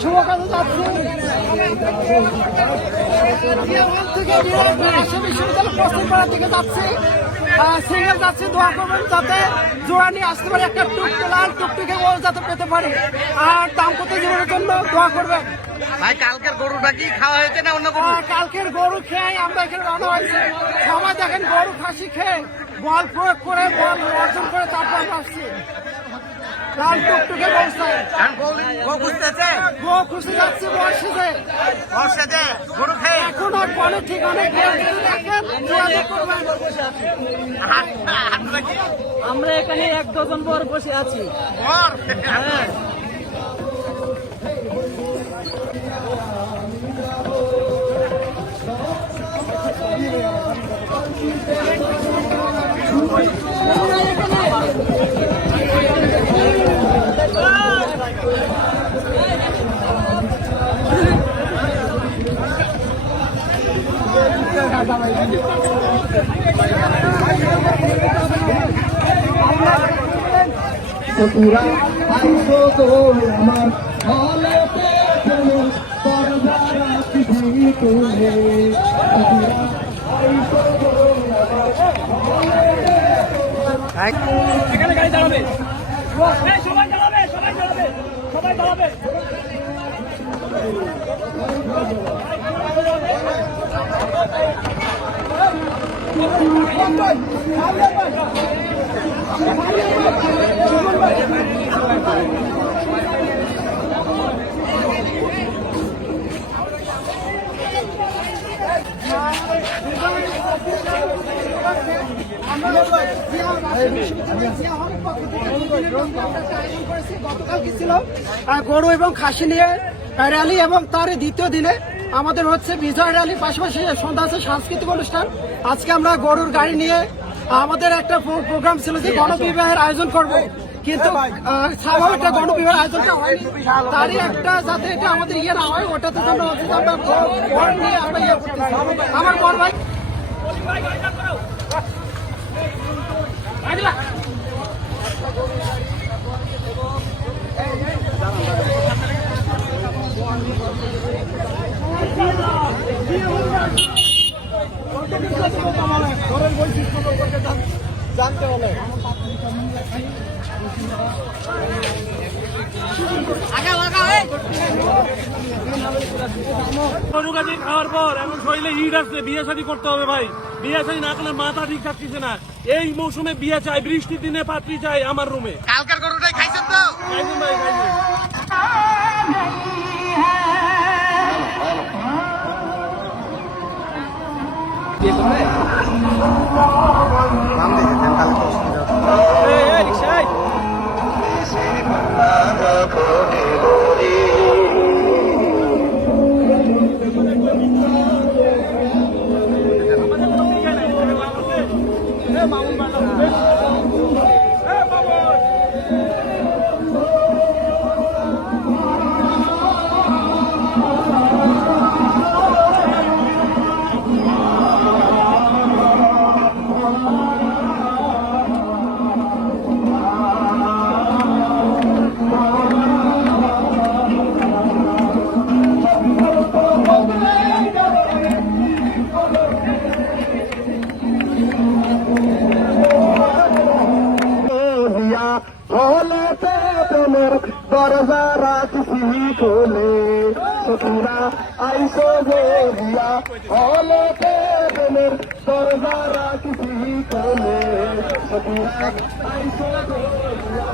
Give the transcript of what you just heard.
শুভ কাজে যাচ্ছে বিশ্ববিদ্যালয় প্রস্তুত করার দিকে যাচ্ছে সিঙ্গেল যাচ্ছে। দোয়া করবেন যাতে জোড়া নিয়ে আসতে পারে, একটা লাল টুকটুকে যাতে পেতে পারে। আর দাম্পত্য জীবনের জন্য দোয়া করবেন। ভাই কালকের গরুটা কি খাওয়া হয়েছে না অন্য গরু? কালকের গরু খেয়ে আমরা এখানে রওনা হয়েছি। সবাই দেখেন গরু খাসি খেয়ে বল প্রয়োগ করে বল অর্জন করে তারপর আসছি লাল টুকটুকে ব্যবস্থায়। গো খুঁজতেছে, গো খুঁজতে যাচ্ছে বর্ষাতে গরু খেয়ে। এখন আর পরে ঠিক অনেক আমরা এখানে 1 ডজন বর বসে আছি। হ্যাঁ পুরা আইসো গো আমার হলেতে কোনো পরদারা পৃথিবী তুলে পুরা আইসো গো এখানে গাড়ি দাঁড়াবে, সবাই দাঁড়াবে, সবাই দাঁড়াবে, সবাই দাঁড়াবে। গরু এবং খাসি নিয়ে র্যালি এবং তার দ্বিতীয় দিনে আমাদের হচ্ছে বিজয় র্যালি, পাশাপাশি সন্ধ্যা আছে সাংস্কৃতিক অনুষ্ঠান। আজকে আমরা গরুর গাড়ি নিয়ে আমাদের একটা প্রোগ্রাম ছিল যে গণবিবাহের আয়োজন করব, কিন্তু স্বাভাবিক গণবিবাহের আয়োজনটা হয়নি। তারই একটা যাতে এটা আমাদের ইয়ে না হয় ওটাতে জন্য হচ্ছে আমরা বর নিয়ে আমরা ইয়ে করতেছি। আমার বড় ভাই জানতে হলে খাওয়ার পর এখন শরীরে হিট আসছে, বিয়ে শাদী করতে হবে ভাই। বিয়ে শাদী না করলে মাথা ঠিক থাকতেছে না। এই মৌসুমে বিয়ে চাই, বৃষ্টির দিনে পাত্রী চাই আমার রুমে। কালকের গরুটাই খাইছেন তো? খাইছেন ভাই, খাইছেন। নাম দেখেছেন তাহলে তো दरजा रात सी खोले ससुरा आईसो गोरिया होले पे दिल दरजा रात सी खोले ससुरा आईसो गोरिया